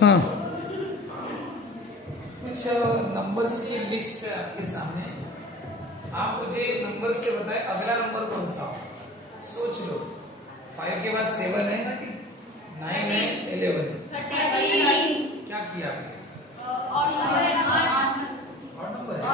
हाँ, कुछ नंबर्स की लिस्ट है आपके सामने। आप मुझे नंबर से बताएं अगला नंबर कौन सा। सोच लो। 5 के बाद 7 है ना कि 9 है 11। क्या किया आपने? और नंबर है।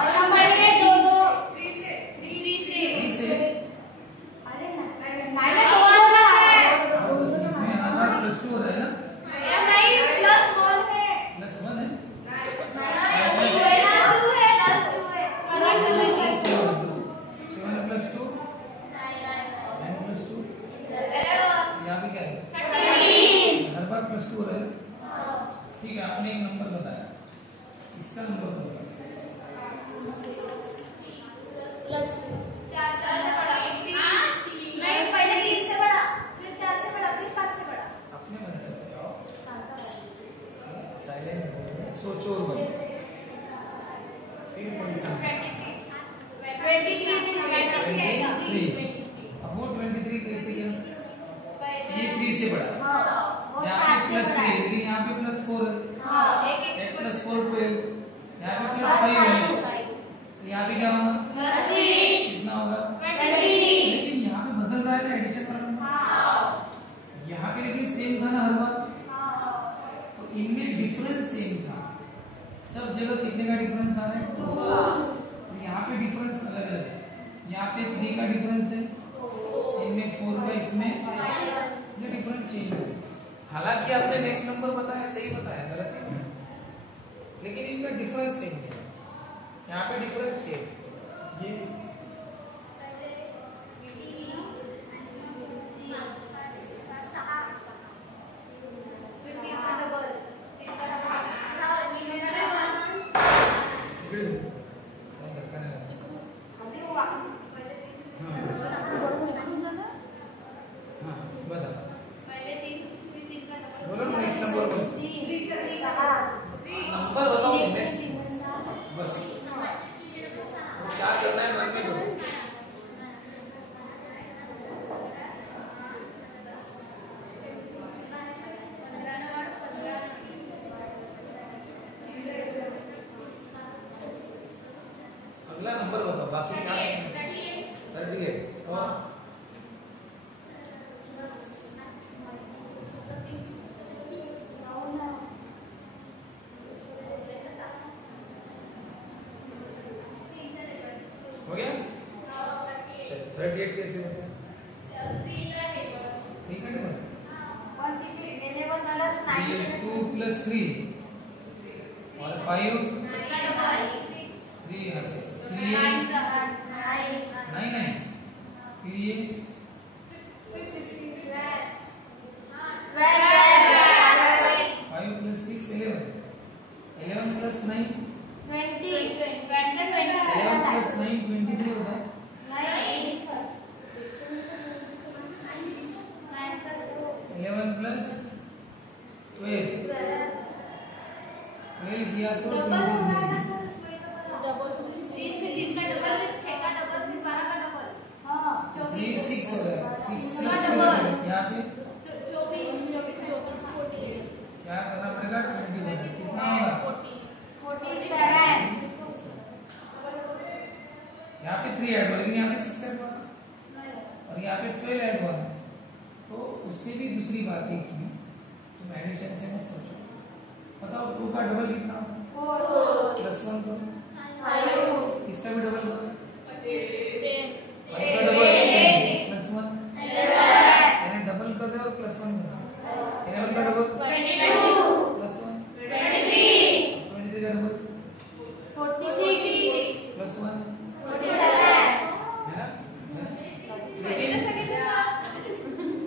ठीक है, आपने एक नंबर बताया, इसका नंबर बताया। प्लस 4 से बड़ा। नहीं, पहले 3 से बड़ा, फिर 4 से बड़ा, फिर 5 से बड़ा। अपने मन से बताओ। साइलेंट सोचो और बताओ। फिर बड़ी संख्या 23। अब वो 23 कैसे गया? ये 3 से बड़ा। यहाँ पे +3, लेकिन यहाँ पे +4 है। 8 + 4 12। यहाँ पे +5 है, तो यहाँ पे क्या होगा? +6। कितना होगा? 20। लेकिन यहाँ पे बदल रहा है ना एडिशन करना। यहाँ पे लेकिन सेम था ना हर बार, तो इनमें डिफरेंस सेम था। सब जगह कितने का डिफरेंस आ रहा है? 2 का। तो यहाँ पे डिफरेंस अलग अलग है। यहाँ पे 3 का डिफरेंस है, इनमें 4 का, इसमें ये डिफरेंस चेंज है। हालांकि आपने नेक्स्ट नंबर बताया, सही बताया, गलत नहीं, लेकिन इनका डिफरेंस सेम है। यहाँ पे डिफरेंस सेम। ये नंबर बताओ नेक्स्ट, बस क्या करना है मन में बोलो। अगला नंबर बताओ, बाकी क्या? 38 और हो गया। 38 कैसे होता है? 3 का टेबल। 2 + 3 और 5 3 यहाँ से 3 9 है। फिर ये 5 + 6 11 11 + 9 20 11 + 9 23 होता है। 11 + 12 किया तो 6 हो गया। 6 यहाँ पे क्या करना पड़ेगा? 21 कितना होगा? 47। यहाँ पे 3 ऐड हुआ, लेकिन यहाँ पे 6 ऐड हुआ और यहाँ पे 12 ऐड हुआ, तो उससे भी दूसरी बात है इसमें, तुम एडिशन से मत सोचो। बताओ 2 का डबल कितना होगा? 4 +1 करो, 5 इसका भी डबल करो, 10 5 का डबल +1 यानी डबल कर रहे हो +1 कर रहे हो। 11 का डबल 22 +1 23 23 का डबल 46 +1 47 है ना। लेकिन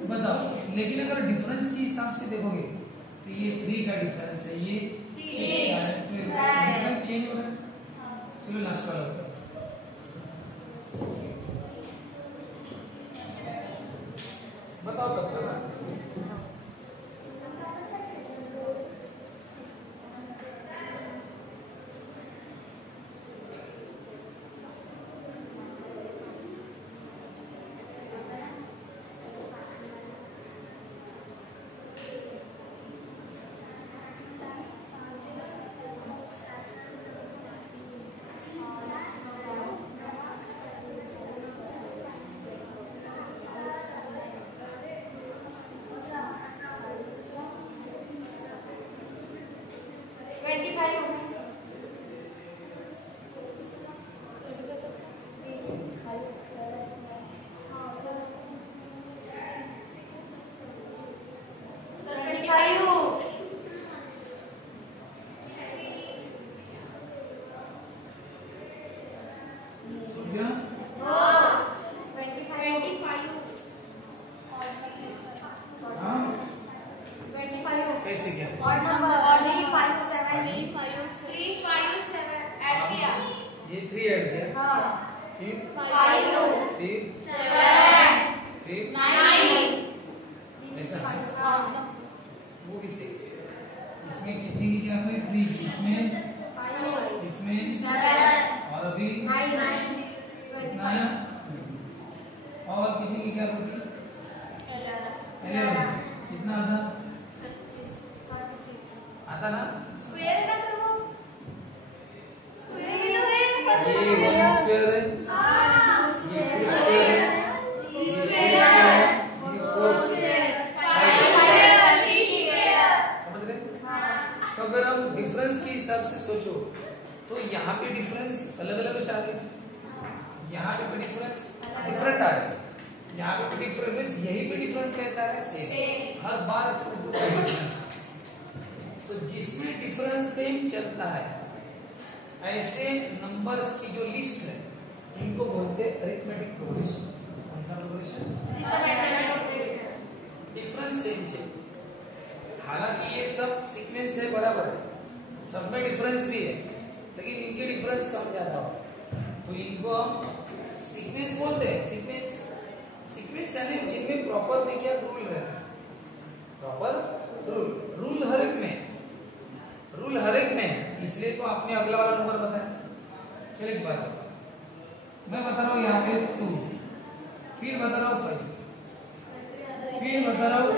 बताओ, लेकिन अगर डिफरेंस के हिसाब से देखोगे तो ये 3 का डिफरेंस है, ये 6 का है, तो डिफरेंस चेंज हो रहा है। चलो लास्ट वाला बताओ कब तक। 3 5 7 ऐड किया, ये 3 ऐड किया, हाँ, फिर 5 फिर 7 फिर 9 ऐसा वो भी सही है। इसमें कितनी की क्या हुई? 3, इसमें 7 और अभी 9 कितना आया? और कितनी की क्या होती? 11 कितना आता ना? स्क्वायर है ना सर वो? स्क्वायर ही तो है, ये 1 स्क्वायर है, हाँ, ये 2 स्क्वायर है, ये 3 स्क्वायर है, ये 4 स्क्वायर है। समझ रहे? तो अगर हम डिफरेंस के हिसाब से सोचो तो यहाँ पे डिफरेंस अलग अलग हो रहे हैं, यहाँ पे भी डिफरेंस डिफरेंट आ रहे हैं, यहाँ पे भी डिफरेंस, यही पे डिफरेंस कैसा है? सेम। हर बार डिफरेंस। तो जिसमें डिफरेंस सेम चलता है ऐसे नंबर्स की जो लिस्ट है इनको बोलते हैं अरिथमेटिक प्रोग्रेशन। कौन सा प्रोग्रेशन? डिफरेंस सेम चाहिए। हालांकि ये सब सीक्वेंस है, बराबर है, सब में डिफरेंस भी है, लेकिन इनके डिफरेंस कम ज्यादा हो तो इनको हम सीक्वेंस बोलते हैं। सीक्वेंस यानी जिनमें प्रॉपर में क्या रूल रहता है, प्रॉपर रूल हर एक में है, इसलिए तो आपने अगला वाला नंबर बताया। चलिए एक बात मैं बता रहा हूँ, यहाँ पे 2, फिर बता रहा हूँ 5, फिर बता रहा हूँ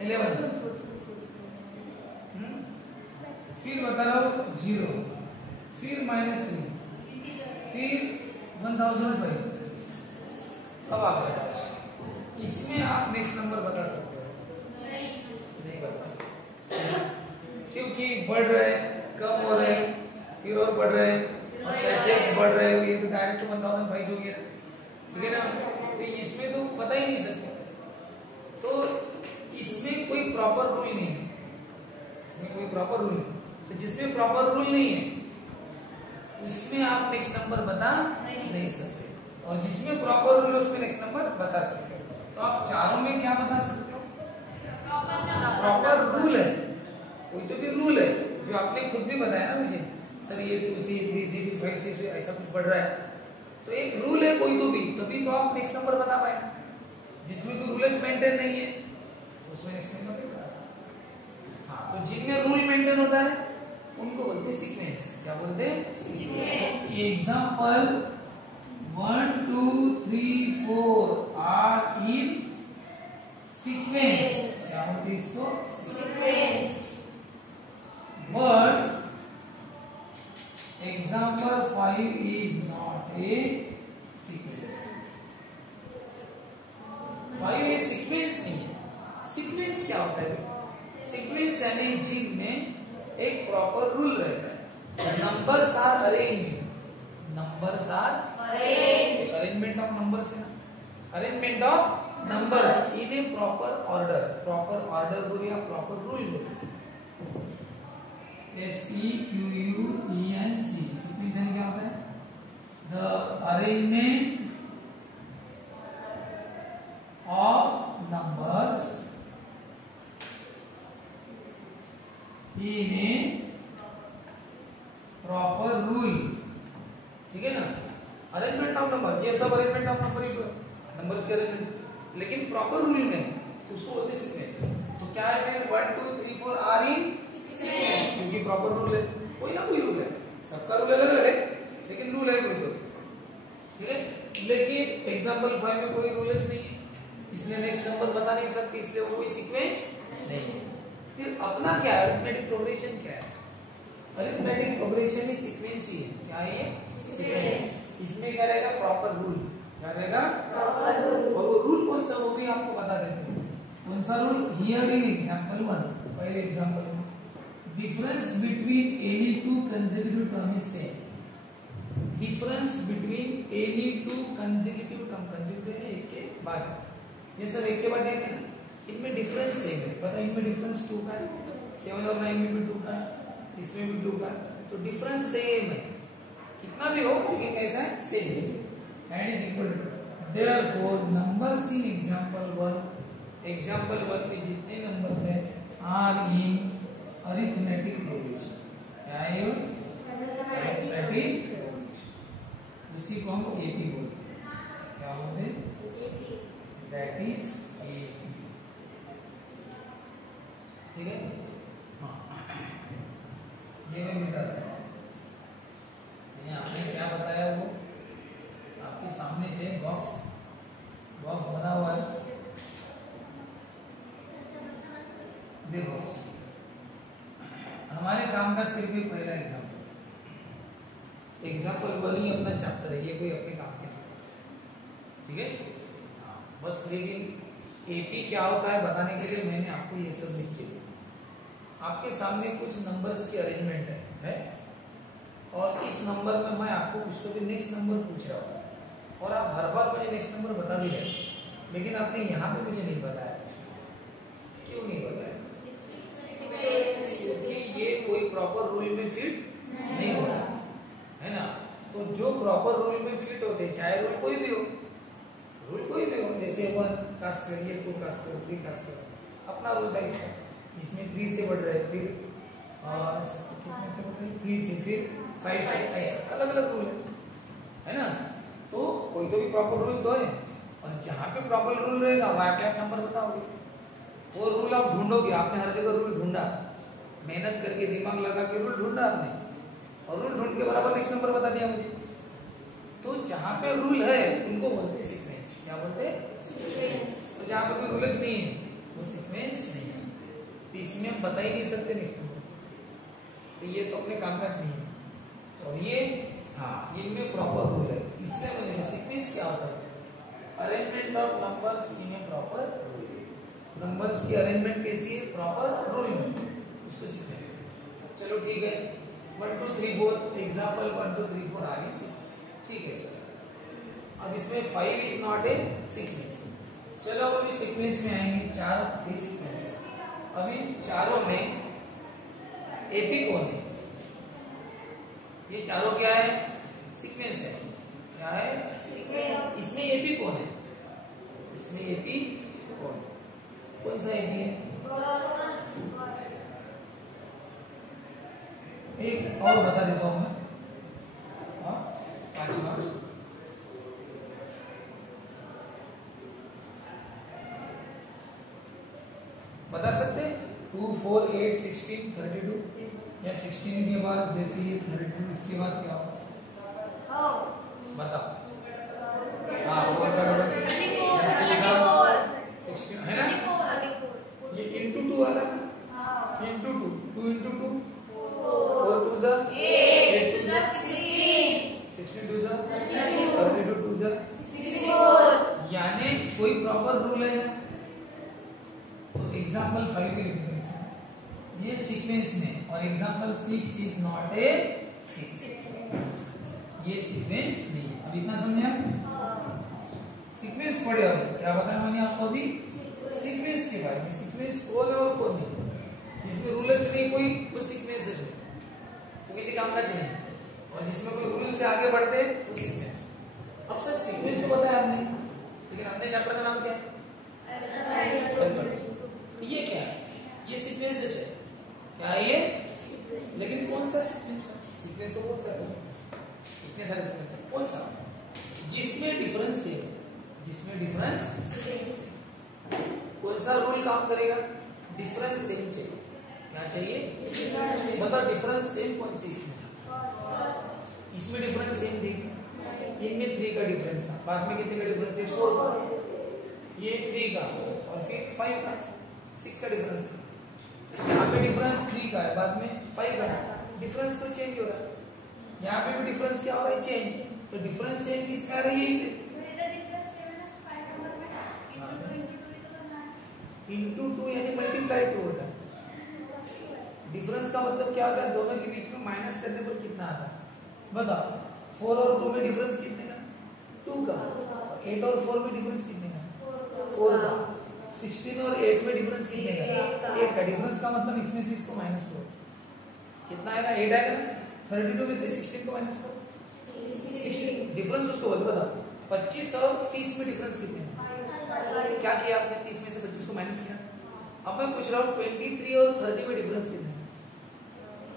11, फिर बता रहा हूँ 0, फिर -3, फिर 1005। अब आप बताओ, इसमें आप नेक्स्ट नंबर बता सकते हो? नहीं बता सकते, क्योंकि बढ़ रहे, कम हो रहे, फिर और बढ़ रहे, और कैसे बढ़ रहे हो, ये तो डायरेक्ट तो 1005 हो गया, ठीक है ना? तो इसमें तो बता ही नहीं सकते। तो इसमें कोई प्रॉपर रूल नहीं है, इसमें कोई प्रॉपर रूल नहीं। तो जिसमें प्रॉपर रूल नहीं है उसमें आप नेक्स्ट नंबर बता नहीं सकते, और जिसमें प्रॉपर रूल है उसमें नेक्स्ट नंबर बता सकते हो। तो आप चारों में क्या बता सकते हो? प्रॉपर रूल है, कोई तो भी रूल है जो आपने खुद भी बताया ना मुझे, सर ये 2C 3C 5C ऐसा कुछ बढ़ रहा है, तो एक रूल है कोई तो भी, तभी तो आप नेक्स्ट नंबर बता पाए। जिसमें कोई रूल मेंटेन नहीं है उसमें नेक्स्ट नंबर नहीं बता सकते। हाँ, तो जिनमें रूल मेंटेन होता है उनको बोलते हैं सीक्वेंस। क्या बोलते हैं? Example 1 2 3 4 are in sequence. क्या बोलते हैं इसको? Sequence. But example 5 is not a sequence. 5 a sequence नहीं है। सीक्वेंस क्या होता है? सीक्वेंस यानी जिनमें एक प्रॉपर रूल रहता है। Numbers are arrange, numbers are arrangement of numbers है ना, arrangement of numbers in a proper order. Proper order बोलिए या प्रॉपर रूल बोलिए। SEQUENC सीक्वेंस यानी क्या होता है? The arrangement of numbers in a proper rule. ठीक है ना? अरेंजमेंट ऑफ नंबर्स, ये सब अरेंजमेंट ऑफ नंबर्स के अरेंजमेंट, लेकिन प्रॉपर रूल में उसको बोलते सीक्वेंस। तो क्या है? 1 2 3 4 आर इन सीक्वेंस, क्योंकि प्रॉपर रूल है, कोई ना कोई रूल है, सबका रूल अलग अलग है लेकिन रूल है कोई तो। ठीक है, लेकिन एग्जांपल 5 में कोई रूल नहीं है, इसलिए नेक्स्ट नंबर बता नहीं सकते, इसलिए वो कोई सीक्वेंस नहीं है। फिर अपना क्या है? अरिथमेटिक प्रोग्रेशन क्या है? अरिथमेटिक प्रोग्रेशन ही सीक्वेंस ही है। क्या है ये? सीक्वेंस। इसमें क्या रहेगा? Proper rule. क्या रहेगा? Proper rule. और वो रूल कौन सा, वो भी आपको बता देते हैं। कौन सा रूल? हियर इन एग्जांपल 1, पहले एग्जांपल में difference between any two consecutive term is same. Difference between any two consecutive term, consecutive एक के बाद, ये सब एक के बाद एक है, इनमें डिफरेंस सेम है। पता है इनमें डिफरेंस 2 का है, 7 और 9 में भी 2 का है, इसमें भी 2 का है, तो डिफरेंस सेम है, कितना भी हो लेकिन कैसा है? सेम है। And is equal to therefore numbers in example 1, example 1 में जितने नंबर्स हैं आर इन अरिथमेटिक प्रोग्रेशन। हमारे काम का सिर्फ ये पहला एग्जाम्पल वाली अपना चैप्टर है, ये कोई अपने काम के नहीं, ठीक है। हाँ, बस लेकिन एपी क्या होता है बताने के लिए मैंने आपको ये सब लिख के दिया। आपके सामने कुछ नंबर्स की अरेंजमेंट है और इस नंबर में मैं आपको कुछ तो भी नेक्स्ट नंबर पूछ रहा हूँ और आप हर बार मुझे नेक्स्ट नंबर बता भी रहे, लेकिन आपने यहाँ पे मुझे नहीं बताया। क्यों नहीं बताया? क्योंकि ये कोई प्रॉपर रूल में फिट नहीं हो रहा है ना। तो जो प्रॉपर रूल में फिट होते, चाहे रूल कोई भी हो, जैसे 1 का स्क्वायर, ये 2 का स्क्वायर, 3 का स्क्वायर, अपना रूल है इसका। इसमें 3 से बढ़ रहे, फिर कितने से बढ़ रहे, 3 से, फिर 5 से, ऐसा अलग अलग रूल है ना। तो कोई तो भी प्रॉपर रूल तो है, और जहाँ पे प्रॉपर रूल रहेगा वहाँ पे आप नंबर बताओगे। वो रूल आप ढूंढोगे, आपने हर जगह रूल ढूंढा, मेहनत करके दिमाग लगा के रूल ढूंढा आपने, और रूल ढूंढ के बराबर नेक्स्ट नंबर बता दिया मुझे। तो जहाँ पे रूल है उनको बोलते हैं सीक्वेंस। क्या बोलते हैं? तो जहाँ पे कोई रूल नहीं है वो सीक्वेंस नहीं है, तो इसमें हम बता ही नहीं सकते नेक्स्ट नंबर। तो ये तो अपने काम का नहीं है। और ये हाँ, इनमें प्रॉपर रूल है, इसलिए मुझे सीक्वेंस क्या होता है? Arrangement of numbers in a proper rule. Numbers की अरेंजमेंट कैसी है? प्रॉपर रूल में, उसको सीखेंगे। चलो ठीक है, 1 2 3 4 एग्जांपल 1 2 3 4 आगे, ठीक है सर। अब इसमें 5 इज नॉट ए सीक्वेंस। चलो अब इस सीक्वेंस में आएंगे 4 सीक्वेंस। अभी चारों में एपी कौन है? ये चारों क्या है? सीक्वेंस है। क्या है? सीक्वेंस। इसमें एपी कौन है? इसमें एपी कौन सा एपी है? एक और बता देता हूं मैं, हाँ 5 बता सकते? 2 4 8 16 32, या 16 के बाद जैसे ये 32, इसके बाद क्या होगा बताओ? हाँ 4 का डबल 16 है ना। ये इंटू 2 वाला, इंटू 2, 2 इंटू 2, 4 2 जा 8 2 जा 16 2 जा 32 2 जा 64। यानी कोई प्रॉपर रूल है ना। तो एग्जांपल 5 के लिखते हैं ये सीक्वेंस में, और example 6 is not a sequence, ये सीक्वेंस नहीं है। अब इतना समझे आप? सीक्वेंस पढ़े और क्या बताया मैंने आपको अभी सीक्वेंस के बारे में। सीक्वेंस कौन है और कौन नहीं, जिसमें रूलर्स नहीं कोई, वो सीक्वेंस है, वो किसी काम का नहीं, और जिसमें कोई रूल से आगे बढ़ते वो सीक्वेंस। अब सर सीक्वेंस तो बताया हमने, लेकिन हमने चैप्टर का नाम क्या है? तो ये क्या है? ये सीक्वेंस है। क्या है ये? लेकिन कौन सा सीक्वेंस? सीक्वेंस तो बहुत सारे, इतने सारे सीक्वेंस है। कौन सा? जिसमें डिफरेंस है, जिसमें डिफरेंस। कौन सा रूल काम करेगा? डिफरेंस सेम चाहिए। क्या चाहिए? मतलब डिफरेंस सेम कौन सी? इसमें डिफरेंस सेम थी, इनमें 3 का डिफरेंस था, बाद में कितने का डिफरेंस है? 4 का, ये 3 का, और फिर 5 का, 6 का डिफरेंस है। तो यहाँ पे डिफरेंस 3 का है, बाद में 5 का है, डिफरेंस तो चेंज हो रहा है। यहाँ पे भी डिफरेंस क्या हो रहा है? चेंज। तो डिफरेंस सेम किसका रही है? इंटू 2 यानी मल्टीप्लाई 2 होता है। डिफरेंस का मतलब क्या होता है? दोनों के बीच में माइनस करने पर कितना आता है बताओ? 4 और 2 में डिफरेंस कितने का? 2 का। 8 और 4 में डिफरेंस कितने का? 4 का। 16 और 8 में डिफरेंस कितने का? 8 का। डिफरेंस का मतलब इसमें से इसको माइनस करो, कितना आएगा? 8 आएगा ना। 32 में से 16 को माइनस करो, 16 डिफरेंस उसको बताओ। 25 और 30 में डिफरेंस कितने का? क्या किया आपने? 30 में से 25 को माइनस किया। अब मैं पूछ रहा हूँ 23 और 30 में डिफरेंस कितने?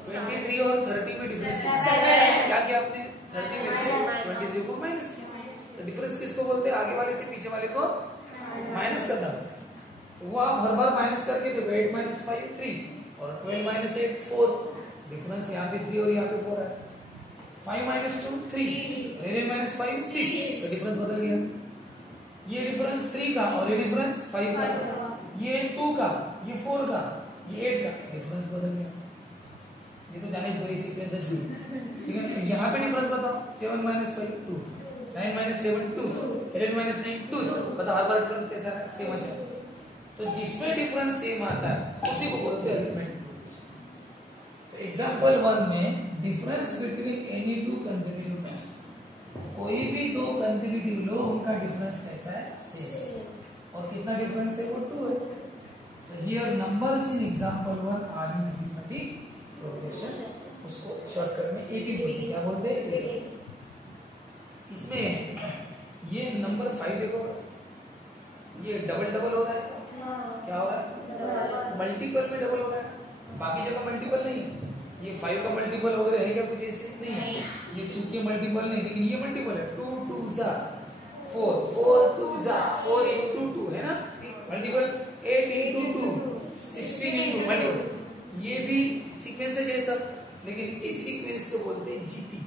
23 और 30 में डिफरेंस क्या किया आपने? 30 में से 23 को माइनस किया। तो डिफरेंस किसको बोलते हैं? आगे वाले से पीछे वाले को माइनस करना। तो वो आप हर बार माइनस करके देखो, 8 - 5 3, और 12 - 8 4। डिफरेंस यहाँ पे 3 और यहाँ पे 4 है। 5 - 2 3, 11 - 5 6। तो डिफरेंस बदल गया। ये डिफरेंस 3 का और ये डिफरेंस 5 का, ये 2 का, ये 4 का, ये 8 का, डिफरेंस बदल गया। ये तो जाने दो सीक्वेंस है 2, ठीक है। तो यहाँ पे डिफरेंस बताओ, 7 - 5 2, 9 - 7 2, 11 - 9 2, बताओ हर बार डिफरेंस कैसा है, सेम है। तो जिसमें डिफरेंस सेम आता है उसी को बोलते हैं अरिथमेटिक प्रोग्रेशन। तो एग्जांपल 1 में difference between any two consecutive terms, कोई भी दो कंसेक्यूटिव लो उनका डिफरेंस कैसा है, सेम। और कितना डिफरेंस है, वो 2 है। तो here numbers in example 1 are in arithmetic progression, उसको शॉर्टकट में एपी बोलते हैं। क्या बोलते हैं, इसमें ये नंबर 5 देखो, ये डबल डबल हो रहा है, क्या हो रहा है, मल्टीपल में डबल हो रहा है, बाकी जगह मल्टीपल नहीं। ये 5 का मल्टीपल वगैरह है क्या, कुछ ऐसे नहीं है। ये 2 के मल्टीपल नहीं, लेकिन ये मल्टीपल है, 2 2 जा 4, 4 2 जा 4 into 2 है ना मल्टीपल, 8 into 2 16 into मल्टीपल। ये भी सीक्वेंस है जैसा, लेकिन इस सीक्वेंस को बोलते हैं जीपी।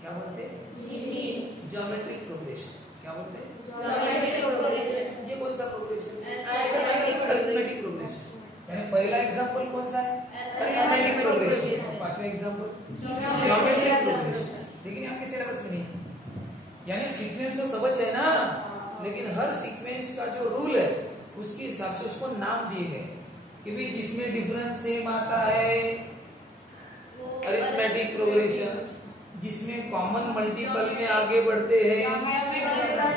क्या बोलते हैं, जीपी, ज्योमेट्रिक प्रोग्रेशन। क्या बोलते हैं, ज्योमेट्रिक प्रोग्रेशन। ये कौन सा प्रोग्रेशन, अरिथमेटिक प्रोग्रेशन। यानी पहला एग्जांपल कौन सा है, अरिथमेटिक प्रोग्रेशन, पांचवा एग्जांपल ज्योमेट्रिक प्रोग्रेशन। लेकिन यहाँ के सिलेबस में नहीं, यानी सीक्वेंस तो समझ है ना, लेकिन हर सीक्वेंस का जो रूल है उसके हिसाब से उसको नाम दिए गए कि भी जिसमें डिफरेंस सेम आता है अरिथमेटिक प्रोग्रेशन, जिसमें कॉमन मल्टीपल में आगे बढ़ते हैं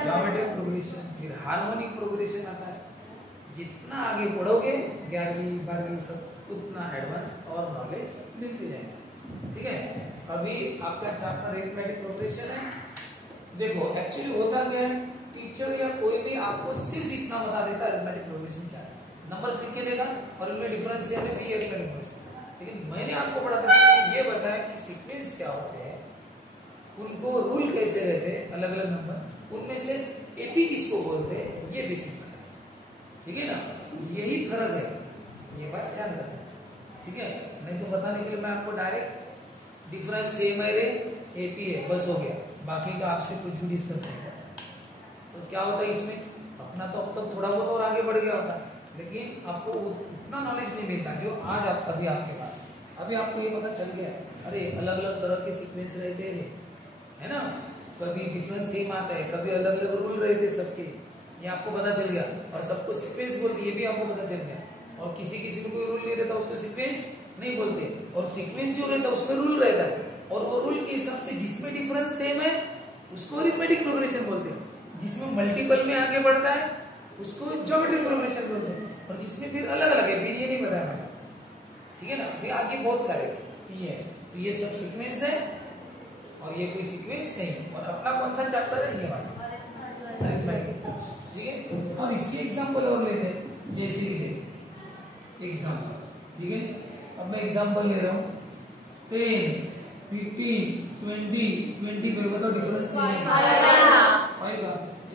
ज्योमेट्रिक प्रोग्रेशन, फिर हार्मोनिक प्रोग्रेशन आता है। जितना आगे बढ़ोगे 11वीं 12वीं सब उतना एडवांस और नॉलेज मिलती जाएगी, ठीक है। अभी आपका चैप्टर अरिथमेटिक प्रोग्रेशन है। देखो एक्चुअली होता क्या है, टीचर या कोई भी आपको सिर्फ इतना बता देता है अरिथमेटिक प्रोग्रेशन क्या है, नंबर्स लिख के देगा और उनमें डिफरेंस है भी अरिथमेटिक प्रोग्रेशन। लेकिन मैंने आपको पढ़ाते समय ये बताया कि सीक्वेंस क्या होते हैं, उनको रूल कैसे रहते हैं, अलग अलग नंबर, उनमें से एपी किसको बोलते हैं, ये बेसिक है, ठीक है ना। यही फर्क है, ये बात ध्यान रखना, ठीक है। नहीं तो बताने के लिए मैं आपको डायरेक्ट डिफरेंस सेम है रे एपी है बस हो गया, बाकी का आपसे कुछ भी डिस्कस नहीं करना। तो क्या होता है इसमें, अपना तो अब तक थोड़ा बहुत और आगे बढ़ गया होता, लेकिन आपको उतना नॉलेज नहीं मिलता जो आज आप अभी आपके पास। अभी आपको ये पता चल गया, अरे अलग अलग तरह के सीक्वेंस रहते हैं, है ना, कभी डिफरेंस सेम आता है, कभी अलग अलग रूल रहते सबके, ये आपको पता चल गया। और सबको सीक्वेंस बोलते, ये भी आपको पता चल गया। और किसी किसी को कोई रूल नहीं रहता उसको सीक्वेंस नहीं बोलते, और सीक्वेंस जो रहता है उसमें रूल रहता है, और वो रूल के हिसाब से जिसमें डिफरेंस सेम है उसको अरिथमेटिक प्रोग्रेशन बोलते हैं, जिसमें मल्टीपल में आगे बढ़ता है उसको ज्योमेट्रिक प्रोग्रेशन बोलते हैं, और जिसमें फिर अलग अलग है, फिर ये नहीं बताया मैंने, ठीक है ना। फिर आगे बहुत सारे ये है, तो ये सब सीक्वेंस है और ये कोई सीक्वेंस नहीं। और अपना कौन सा चैप्टर है, ये वाला अरिथमेटिक, ठीक है। अब इसके एग्जांपल और लेते हैं, जैसे कि देखिए एग्जांपल, ठीक है। अब मैं एग्जांपल ले रहा हूँ 10 15 20 20 पर बताओ डिफरेंस 5 का